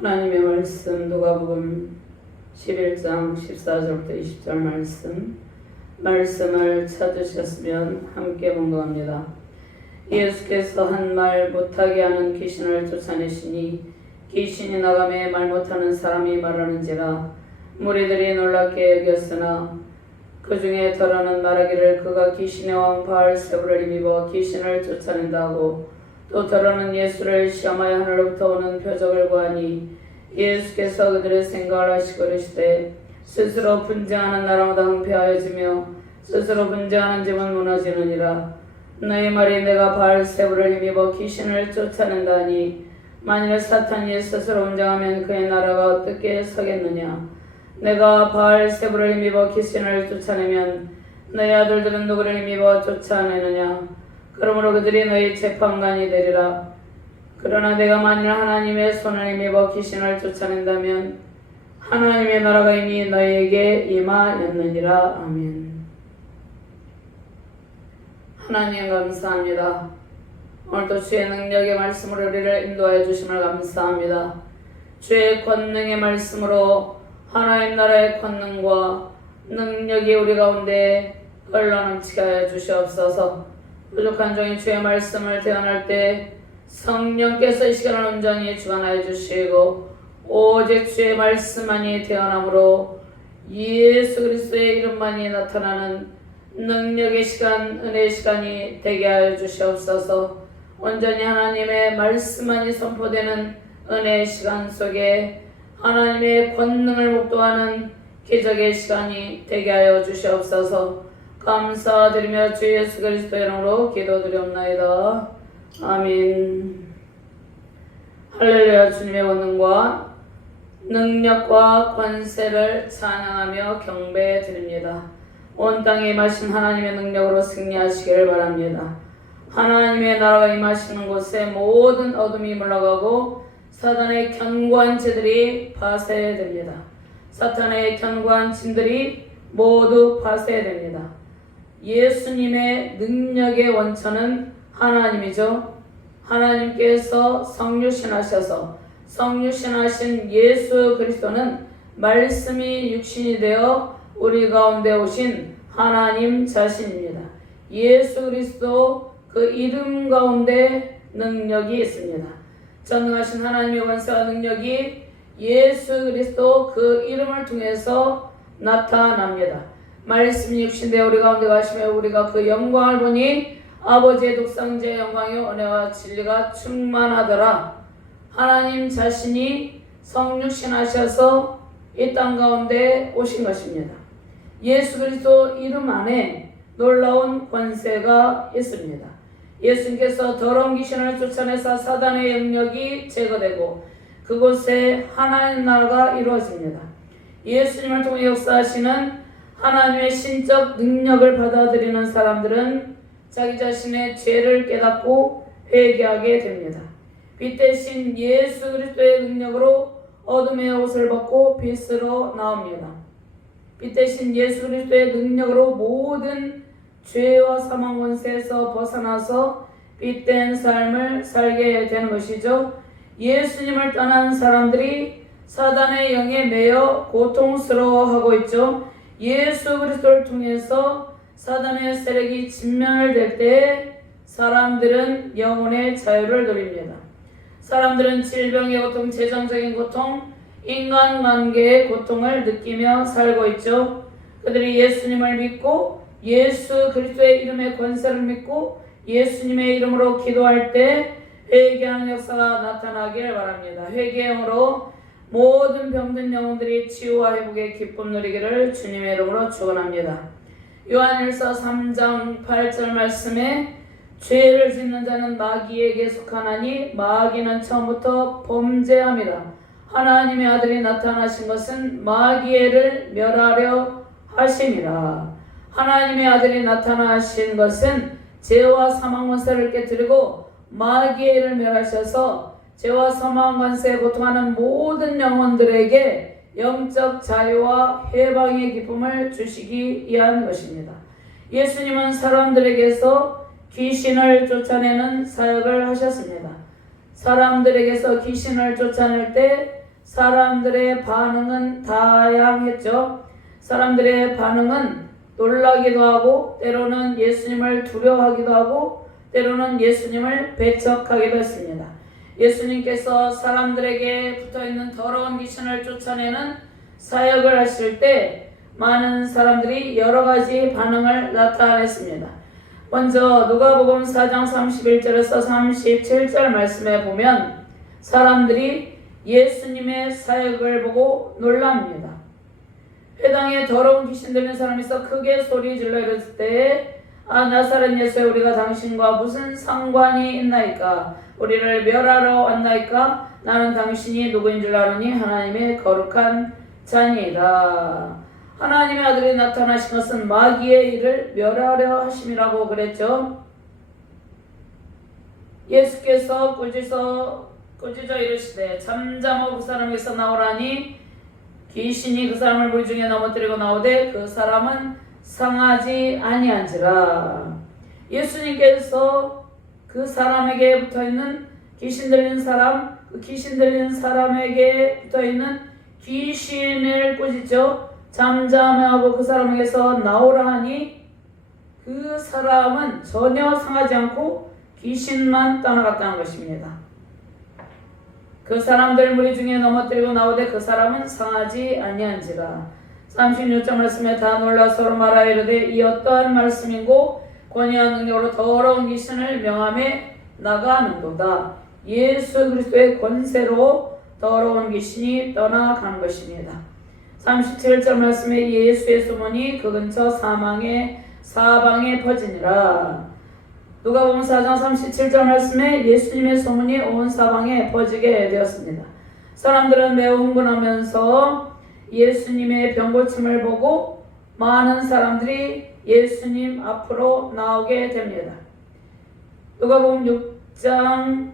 하나님의 말씀 누가복음 11장 14절부터 20절 말씀을 찾으셨으면 함께 봉독합니다. 예수께서 한 말 못하게 하는 귀신을 쫓아내시니 귀신이 나가매 말 못하는 사람이 말하는지라. 무리들이 놀랍게 여겼으나 그 중에 더러는 말하기를 그가 귀신의 왕 바알세불을 힘입어 귀신을 쫓아낸다고. 또 더러는 예수를 시험하여 하늘로부터 오는 표적을 구하니 예수께서 그들의 생각을 하시고 이르시되 스스로 분쟁하는 나라마다 황폐하여지며 스스로 분쟁하는 집은 무너지느니라. 너희 말이 내가 바알세불을 힘입어 귀신을 쫓아낸다니 만일 사탄이 스스로 분쟁하면 그의 나라가 어떻게 서겠느냐. 내가 바알세불을 힘입어 귀신을 쫓아내면 너희 아들들은 누구를 힘입어 쫓아내느냐. 그러므로 그들이 너희 재판관이 되리라. 그러나 내가 만일 하나님의 손을 힘입어 귀신을 쫓아낸다면 하나님의 나라가 이미 너희에게 임하였느니라. 아멘. 하나님 감사합니다. 오늘도 주의 능력의 말씀으로 우리를 인도하여 주심을 감사합니다. 주의 권능의 말씀으로 하나님 나라의 권능과 능력이 우리 가운데 흘러넘치게 하여 주시옵소서. 부족한 종이 주의 말씀을 대언할 때 성령께서 이 시간을 온전히 주관하여 주시고 오직 주의 말씀만이 대언함으로 예수 그리스도의 이름만이 나타나는 능력의 시간, 은혜의 시간이 되게 하여 주시옵소서. 온전히 하나님의 말씀만이 선포되는 은혜의 시간 속에 하나님의 권능을 목도하는 기적의 시간이 되게 하여 주시옵소서. 감사드리며 주 예수 그리스도의 이름으로 기도드리옵나이다. 아멘. 할렐루야. 주님의 권능과 능력과 권세를 찬양하며 경배드립니다. 온 땅에 임하신 하나님의 능력으로 승리하시기를 바랍니다. 하나님의 나라가 임하시는 곳에 모든 어둠이 물러가고 사탄의 견고한 지들이 파쇄됩니다. 사탄의 견고한 짐들이 모두 파쇄됩니다. 예수님의 능력의 원천은 하나님이죠. 하나님께서 성육신하셔서 성육신하신 예수 그리스도는 말씀이 육신이 되어 우리 가운데 오신 하나님 자신입니다. 예수 그리스도 그 이름 가운데 능력이 있습니다. 전능하신 하나님의 권세와 능력이 예수 그리스도 그 이름을 통해서 나타납니다. 말씀이 육신되어 우리 가운데 가시며 우리가 그 영광을 보니 아버지의 독생자의 영광이 은혜와 진리가 충만하더라. 하나님 자신이 성육신하셔서 이 땅 가운데 오신 것입니다. 예수 그리스도 이름 안에 놀라운 권세가 있습니다. 예수님께서 더러운 귀신을 쫓아내사 사단의 영역이 제거되고 그곳에 하나님 나라가 이루어집니다. 예수님을 통해 역사하시는 하나님의 신적 능력을 받아들이는 사람들은 자기 자신의 죄를 깨닫고 회개하게 됩니다. 빛 대신 예수 그리스도의 능력으로 어둠의 옷을 벗고 빛으로 나옵니다. 빛 대신 예수 그리스도의 능력으로 모든 죄와 사망 권세에서 벗어나서 빛된 삶을 살게 되는 것이죠. 예수님을 떠난 사람들이 사단의 영에 매여 고통스러워하고 있죠. 예수 그리스도를 통해서 사단의 세력이 진멸될 때 사람들은 영혼의 자유를 누립니다. 사람들은 질병의 고통, 재정적인 고통, 인간관계의 고통을 느끼며 살고 있죠. 그들이 예수님을 믿고 예수 그리스도의 이름의 권세를 믿고 예수님의 이름으로 기도할 때 회개하는 역사가 나타나길 바랍니다. 회개의 영으로 모든 병든 영혼들이 치유와 회복의 기쁨 누리기를 주님의 이름으로 축원합니다. 요한일서 3장 8절 말씀에 죄를 짓는 자는 마귀에게 속하나니 마귀는 처음부터 범죄함이라. 하나님의 아들이 나타나신 것은 마귀를 멸하려 하심이라. 하나님의 아들이 나타나신 것은 죄와 사망 권세를 깨뜨리고 마귀를 멸하셔서 죄와 사망 권세에 고통하는 모든 영혼들에게 영적 자유와 해방의 기쁨을 주시기 위한 것입니다. 예수님은 사람들에게서 귀신을 쫓아내는 사역을 하셨습니다. 사람들에게서 귀신을 쫓아낼 때 사람들의 반응은 다양했죠. 사람들의 반응은 놀라기도 하고 때로는 예수님을 두려워하기도 하고 때로는 예수님을 배척하기도 했습니다. 예수님께서 사람들에게 붙어있는 더러운 귀신을 쫓아내는 사역을 하실 때 많은 사람들이 여러 가지 반응을 나타냈습니다. 먼저 누가복음 4장 31절에서 37절 말씀에 보면 사람들이 예수님의 사역을 보고 놀랍니다. 회당에 더러운 귀신 들린 사람이 있어 크게 소리 질러 이랬을 때 나사렛 예수에 우리가 당신과 무슨 상관이 있나이까? 우리를 멸하러 왔나이까? 나는 당신이 누구인 줄 아느니 하나님의 거룩한 자니이다. 하나님의 아들이 나타나신 것은 마귀의 일을 멸하려 하심이라고 그랬죠. 예수께서 꾸짖어 이르시되 잠잠하고 그 사람에게서 나오라니 귀신이 그 사람을 물 중에 넘어뜨리고 나오되 그 사람은 상하지 아니한지라. 예수님께서 그 사람에게 붙어있는 귀신 들린 사람, 그 귀신 들린 사람에게 붙어있는 귀신을 꾸짖죠. 잠잠하고 그 사람에게서 나오라 하니 그 사람은 전혀 상하지 않고 귀신만 떠나갔다는 것입니다. 그 사람들 무리 중에 넘어뜨리고 나오되 그 사람은 상하지 아니한지라. 36절 말씀에 다 놀라 서로 말하여 이르되 이 어떠한 말씀이고 권위한 능력으로 더러운 귀신을 명함에 나가는도다. 예수 그리스도의 권세로 더러운 귀신이 떠나가는 것입니다. 37절 말씀에 예수의 소문이 그 근처 사방에 퍼지니라. 누가복음 4장 37절 말씀에 예수님의 소문이 온 사방에 퍼지게 되었습니다. 사람들은 매우 흥분하면서 예수님의 병고침을 보고 많은 사람들이 예수님 앞으로 나오게 됩니다. 누가복음 6장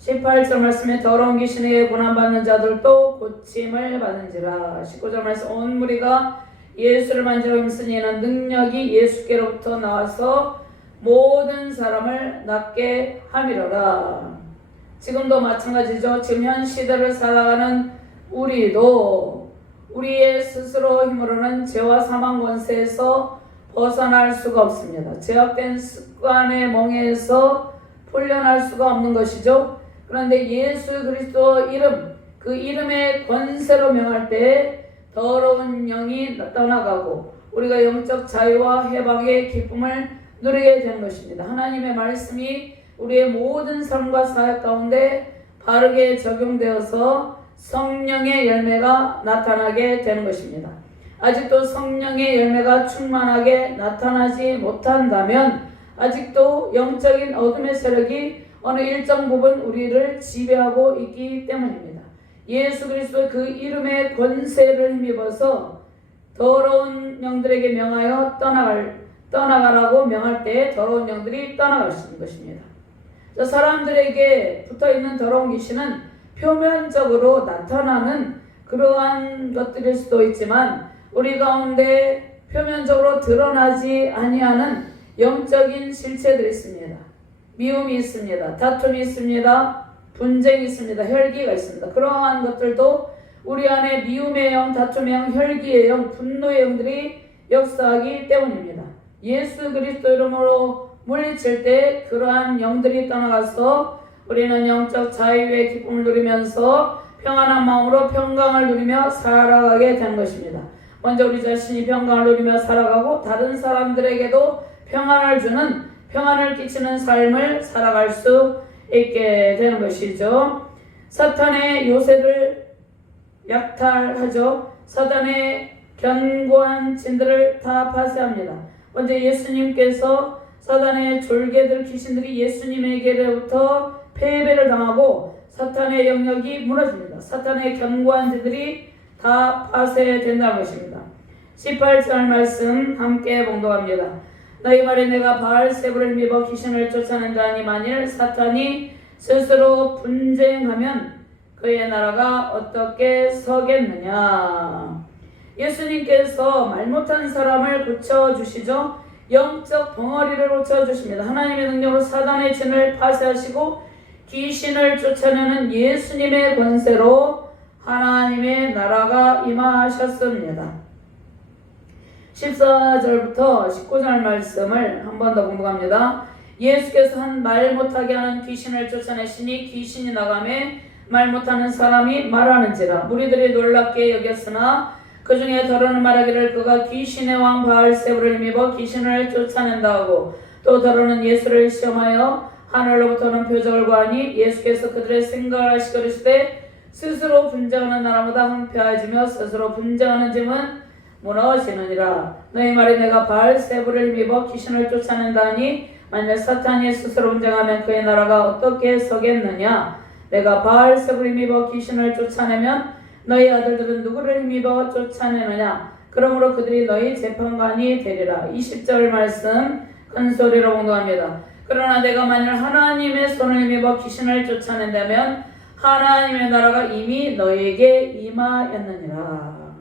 18절 말씀에 더러운 귀신에게 고난받는 자들도 고침을 받은지라. 19절 말씀 온 무리가 예수를 만지러 힘쓰니 이는 능력이 예수께로부터 나와서 모든 사람을 낫게 함이로라. 지금도 마찬가지죠. 지금 현 시대를 살아가는 우리도 우리의 스스로 힘으로는 죄와 사망 권세에서 벗어날 수가 없습니다. 죄악된 습관의 멍에서 풀려날 수가 없는 것이죠. 그런데 예수 그리스도 이름, 그 이름의 권세로 명할 때 더러운 영이 떠나가고 우리가 영적 자유와 해방의 기쁨을 누리게 되는 것입니다. 하나님의 말씀이 우리의 모든 삶과 사역 가운데 바르게 적용되어서 성령의 열매가 나타나게 되는 것입니다. 아직도 성령의 열매가 충만하게 나타나지 못한다면 아직도 영적인 어둠의 세력이 어느 일정 부분 우리를 지배하고 있기 때문입니다. 예수 그리스도 그 이름의 권세를 힘입어서 더러운 영들에게 명하여 떠나가라고 명할 때 더러운 영들이 떠나갈 수 있는 것입니다. 사람들에게 붙어있는 더러운 귀신은 표면적으로 나타나는 그러한 것들일 수도 있지만 우리 가운데 표면적으로 드러나지 아니하는 영적인 실체들이 있습니다. 미움이 있습니다. 다툼이 있습니다. 분쟁이 있습니다. 혈기가 있습니다. 그러한 것들도 우리 안에 미움의 영, 다툼의 영, 혈기의 영, 분노의 영들이 역사하기 때문입니다. 예수 그리스도 이름으로 물리칠 때 그러한 영들이 떠나가서 우리는 영적 자유의 기쁨을 누리면서 평안한 마음으로 평강을 누리며 살아가게 되는 것입니다. 먼저 우리 자신이 평강을 누리며 살아가고 다른 사람들에게도 평안을 주는, 평안을 끼치는 삶을 살아갈 수 있게 되는 것이죠. 사탄의 요새를 약탈하죠. 사탄의 견고한 진들을 다 파쇄합니다. 먼저 예수님께서 사탄의 졸개들 귀신들이 예수님에게로부터 패배를 당하고 사탄의 영역이 무너집니다. 사탄의 견고한 진들이 다 파쇄된다는 것입니다. 18절 말씀 함께 봉독합니다. 너희 말에 내가 바알세불을 힘입어 귀신을 쫓아낸다니 만일 사탄이 스스로 분쟁하면 그의 나라가 어떻게 서겠느냐. 예수님께서 말 못한 사람을 고쳐주시죠. 영적 벙어리를 고쳐주십니다. 하나님의 능력으로 사단의 진을 파쇄하시고 귀신을 쫓아내는 예수님의 권세로 말씀하셨습니다. 14절부터 19절 말씀을 한 번 더 공부합니다. 예수께서 한 말 못하게 하는 귀신을 쫓아내시니 귀신이 나가매 말 못하는 사람이 말하는지라. 무리들이 놀랍게 여겼으나 그 중에 더러는 말하기를 그가 귀신의 왕 바알세불을 힘입어 귀신을 쫓아낸다 하고, 또 더러는 예수를 시험하여 하늘로부터는 표적을 구하니 예수께서 그들의 생각을 아시거리시되 스스로 분쟁하는 나라보다 황폐해지며 스스로 분쟁하는 짐은 무너지느니라. 너희 말이 내가 바알세불을 힘입어 귀신을 쫓아낸다 하니 만약 사탄이 스스로 분쟁하면 그의 나라가 어떻게 서겠느냐. 내가 바알세불을 힘입어 귀신을 쫓아내면 너희 아들들은 누구를 힘입어 쫓아내느냐. 그러므로 그들이 너희 재판관이 되리라. 20절 말씀 큰 소리로 공동합니다. 그러나 내가 만일 하나님의 손을 힘입어 귀신을 쫓아낸다면 하나님의 나라가 이미 너희에게 임하였느니라.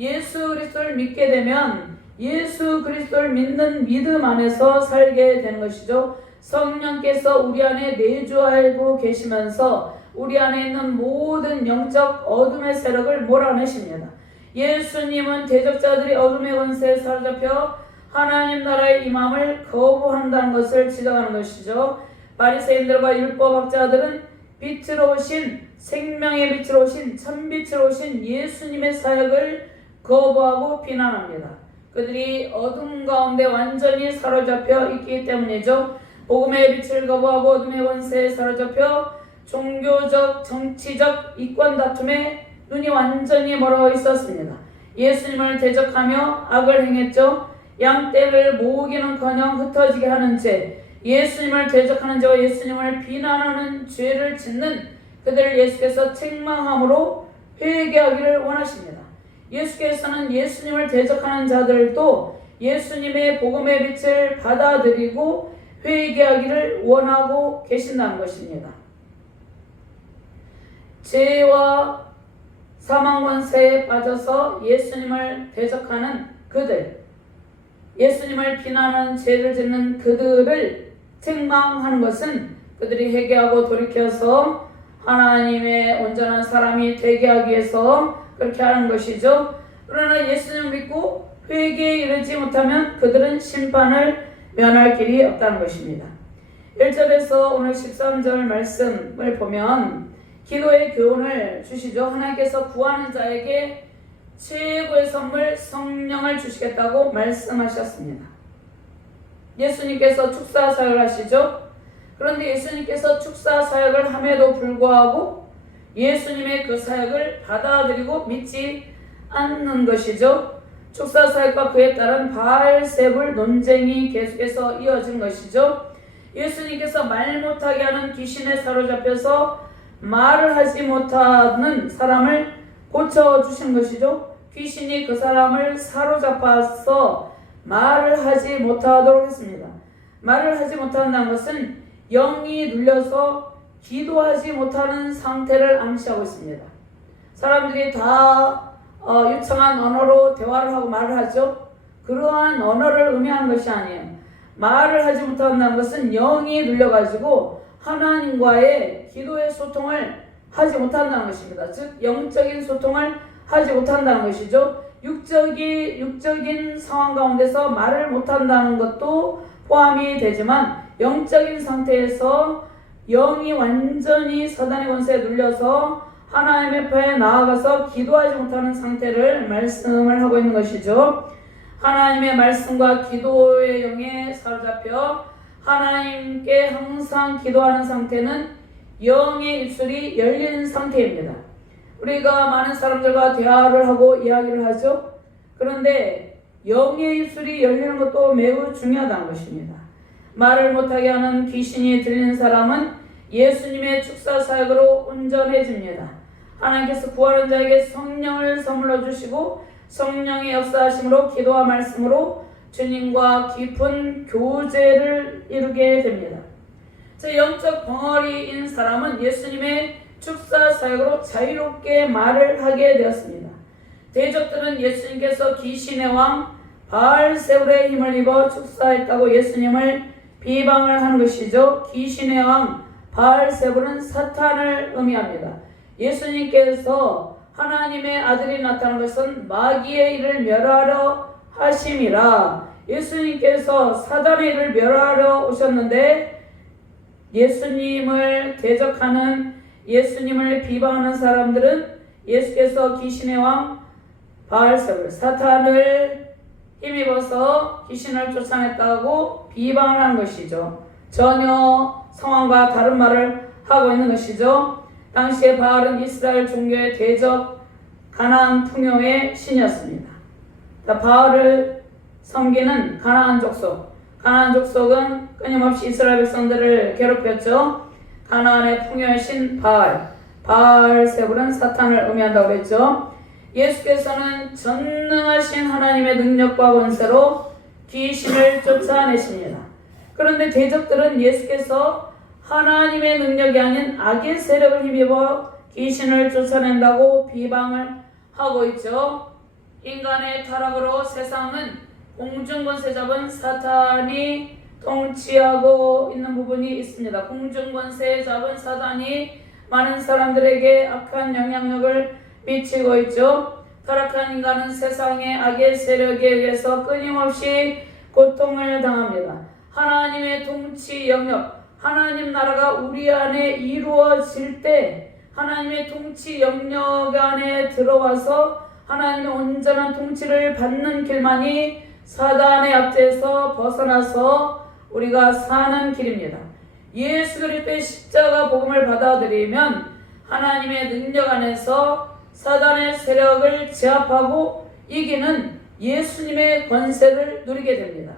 예수 그리스도를 믿게 되면 예수 그리스도를 믿는 믿음 안에서 살게 되는 것이죠. 성령께서 우리 안에 내주하고 계시면서 우리 안에 있는 모든 영적 어둠의 세력을 몰아내십니다. 예수님은 대적자들이 어둠의 권세에 사로잡혀 하나님 나라의 임함을 거부한다는 것을 지적하는 것이죠. 바리새인들과 율법학자들은 빛으로 오신, 생명의 빛으로 오신, 참빛으로 오신 예수님의 사역을 거부하고 비난합니다. 그들이 어둠 가운데 완전히 사로잡혀 있기 때문이죠. 복음의 빛을 거부하고 어둠의 권세에 사로잡혀 종교적, 정치적, 이권 다툼에 눈이 완전히 멀어 있었습니다. 예수님을 대적하며 악을 행했죠. 양떼를 모으기는커녕 흩어지게 하는 죄, 예수님을 대적하는 죄와 예수님을 비난하는 죄를 짓는 그들을 예수께서 책망함으로 회개하기를 원하십니다. 예수께서는 예수님을 대적하는 자들도 예수님의 복음의 빛을 받아들이고 회개하기를 원하고 계신다는 것입니다. 죄와 사망 권세에 빠져서 예수님을 대적하는 그들, 예수님을 비난하는 죄를 짓는 그들을 책망하는 것은 그들이 회개하고 돌이켜서 하나님의 온전한 사람이 되게 하기 위해서 그렇게 하는 것이죠. 그러나 예수님을 믿고 회개에 이르지 못하면 그들은 심판을 면할 길이 없다는 것입니다. 1절에서 오늘 13절 말씀을 보면 기도의 교훈을 주시죠. 하나님께서 구하는 자에게 최고의 선물 성령을 주시겠다고 말씀하셨습니다. 예수님께서 축사 사역을 하시죠. 그런데 예수님께서 축사 사역을 함에도 불구하고 예수님의 그 사역을 받아들이고 믿지 않는 것이죠. 축사 사역과 그에 따른 바알세불 논쟁이 계속해서 이어진 것이죠. 예수님께서 말 못하게 하는 귀신에 사로잡혀서 말을 하지 못하는 사람을 고쳐주신 것이죠. 귀신이 그 사람을 사로잡아서 말을 하지 못하도록 했습니다. 말을 하지 못한다는 것은 영이 눌려서 기도하지 못하는 상태를 암시하고 있습니다. 사람들이 다 유창한 언어로 대화를 하고 말을 하죠. 그러한 언어를 의미하는 것이 아니에요. 말을 하지 못한다는 것은 영이 눌려가지고 하나님과의 기도의 소통을 하지 못한다는 것입니다. 즉 영적인 소통을 하지 못한다는 것이죠. 육적인 상황 가운데서 말을 못한다는 것도 포함이 되지만 영적인 상태에서 영이 완전히 사단의 권세에 눌려서 하나님의 앞에 나아가서 기도하지 못하는 상태를 말씀을 하고 있는 것이죠. 하나님의 말씀과 기도의 영에 사로잡혀 하나님께 항상 기도하는 상태는 영의 입술이 열린 상태입니다. 우리가 많은 사람들과 대화를 하고 이야기를 하죠. 그런데 영의 입술이 열리는 것도 매우 중요하다는 것입니다. 말을 못하게 하는 귀신이 들린 사람은 예수님의 축사 사역으로 온전해집니다. 하나님께서 구하는 자에게 성령을 선물로 주시고 성령의 역사하심으로 기도와 말씀으로 주님과 깊은 교제를 이루게 됩니다. 제 영적 벙어리인 사람은 예수님의 축사 사역으로 자유롭게 말을 하게 되었습니다. 대적들은 예수님께서 귀신의 왕 바알세불의 힘을 입어 축사했다고 예수님을 비방을 하는 것이죠. 귀신의 왕 바알세불은 사탄을 의미합니다. 예수님께서 하나님의 아들이 나타난 것은 마귀의 일을 멸하려 하심이라. 예수님께서 사단의 일을 멸하려 오셨는데 예수님을 대적하는, 예수님을 비방하는 사람들은 예수께서 귀신의 왕 바알세불 사탄을 힘입어서 귀신을 쫓아냈다고 비방을 하는 것이죠. 전혀 상황과 다른 말을 하고 있는 것이죠. 당시에 바알은 이스라엘 종교의 대적 가나안 풍요의 신이었습니다. 바알을 섬기는 가나안 족속은 끊임없이 이스라엘 백성들을 괴롭혔죠. 가나안의 풍요의 신 바알세불은 사탄을 의미한다고 했죠. 예수께서는 전능하신 하나님의 능력과 권세로 귀신을 쫓아내십니다. 그런데 대적들은 예수께서 하나님의 능력이 아닌 악의 세력을 힘입어 귀신을 쫓아낸다고 비방을 하고 있죠. 인간의 타락으로 세상은 공중권세 잡은 사탄이 통치하고 있는 부분이 있습니다. 공중권세 잡은 사탄이 많은 사람들에게 악한 영향력을 미치고 있죠. 타락한 인간은 세상의 악의 세력에 의해서 끊임없이 고통을 당합니다. 하나님의 통치 영역, 하나님 나라가 우리 안에 이루어질 때 하나님의 통치 영역 안에 들어와서 하나님의 온전한 통치를 받는 길만이 사단의 압제에서 벗어나서 우리가 사는 길입니다. 예수 그리스도의 십자가 복음을 받아들이면 하나님의 능력 안에서 사단의 세력을 제압하고 이기는 예수님의 권세를 누리게 됩니다.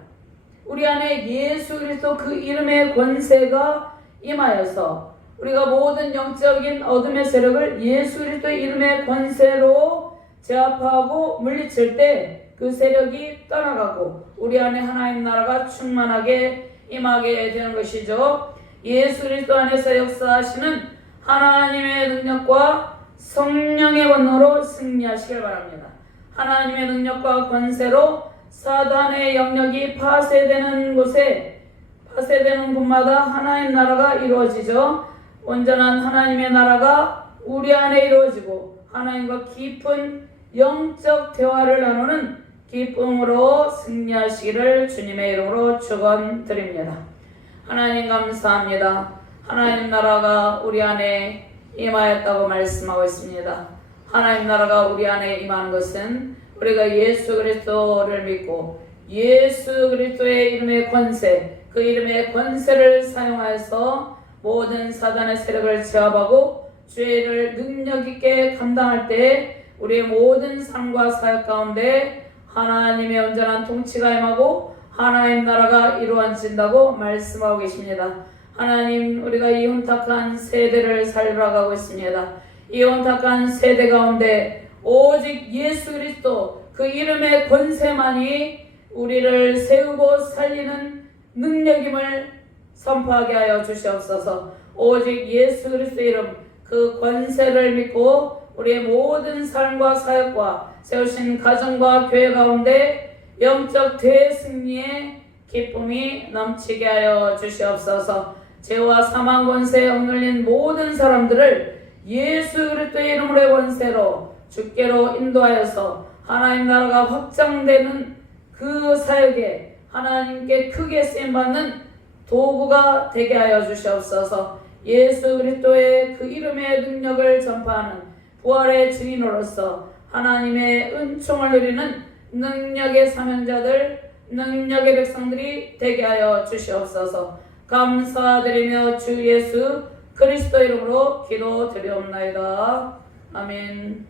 우리 안에 예수 그리스도 그 이름의 권세가 임하여서 우리가 모든 영적인 어둠의 세력을 예수 그리스도의 이름의 권세로 제압하고 물리칠 때 그 세력이 떠나가고 우리 안에 하나님 나라가 충만하게 임하게 되는 것이죠. 예수 그리스도 안에서 역사하시는 하나님의 능력과 성령의 권능으로 승리하시길 바랍니다. 하나님의 능력과 권세로 사단의 영역이 파쇄되는 곳에, 파쇄되는 곳마다 하나님 나라가 이루어지죠. 온전한 하나님의 나라가 우리 안에 이루어지고 하나님과 깊은 영적 대화를 나누는 기쁨으로 승리하시기를 주님의 이름으로 축원드립니다. 하나님 감사합니다. 하나님 나라가 우리 안에 임하였다고 말씀하고 있습니다. 하나님 나라가 우리 안에 임한 것은 우리가 예수 그리스도를 믿고 예수 그리스도의 이름의 권세, 그 이름의 권세를 사용하여서 모든 사단의 세력을 제압하고 죄를 능력 있게 감당할 때 우리의 모든 삶과 사역 가운데 하나님의 온전한 통치가 임하고 하나님 나라가 이루어진다고 말씀하고 계십니다. 하나님, 우리가 이 혼탁한 세대를 살아가고 있습니다. 이 혼탁한 세대 가운데 오직 예수 그리스도 그 이름의 권세만이 우리를 세우고 살리는 능력임을 선포하게 하여 주시옵소서. 오직 예수 그리스도의 이름 그 권세를 믿고 우리의 모든 삶과 사역과 세우신 가정과 교회 가운데 영적 대승리의 기쁨이 넘치게 하여 주시옵소서. 죄와 사망 권세에 억눌린 모든 사람들을 예수 그리스도의 이름으로의 권세로 주께로 인도하여서 하나님 나라가 확장되는 그 사역에 하나님께 크게 쓰임받는 도구가 되게 하여 주시옵소서. 예수 그리스도의 그 이름의 능력을 전파하는 부활의 증인으로서 하나님의 은총을 누리는 능력의 사명자들, 능력의 백성들이 되게 하여 주시옵소서. 감사드리며 주 예수 그리스도 이름으로 기도드리옵나이다. 아멘.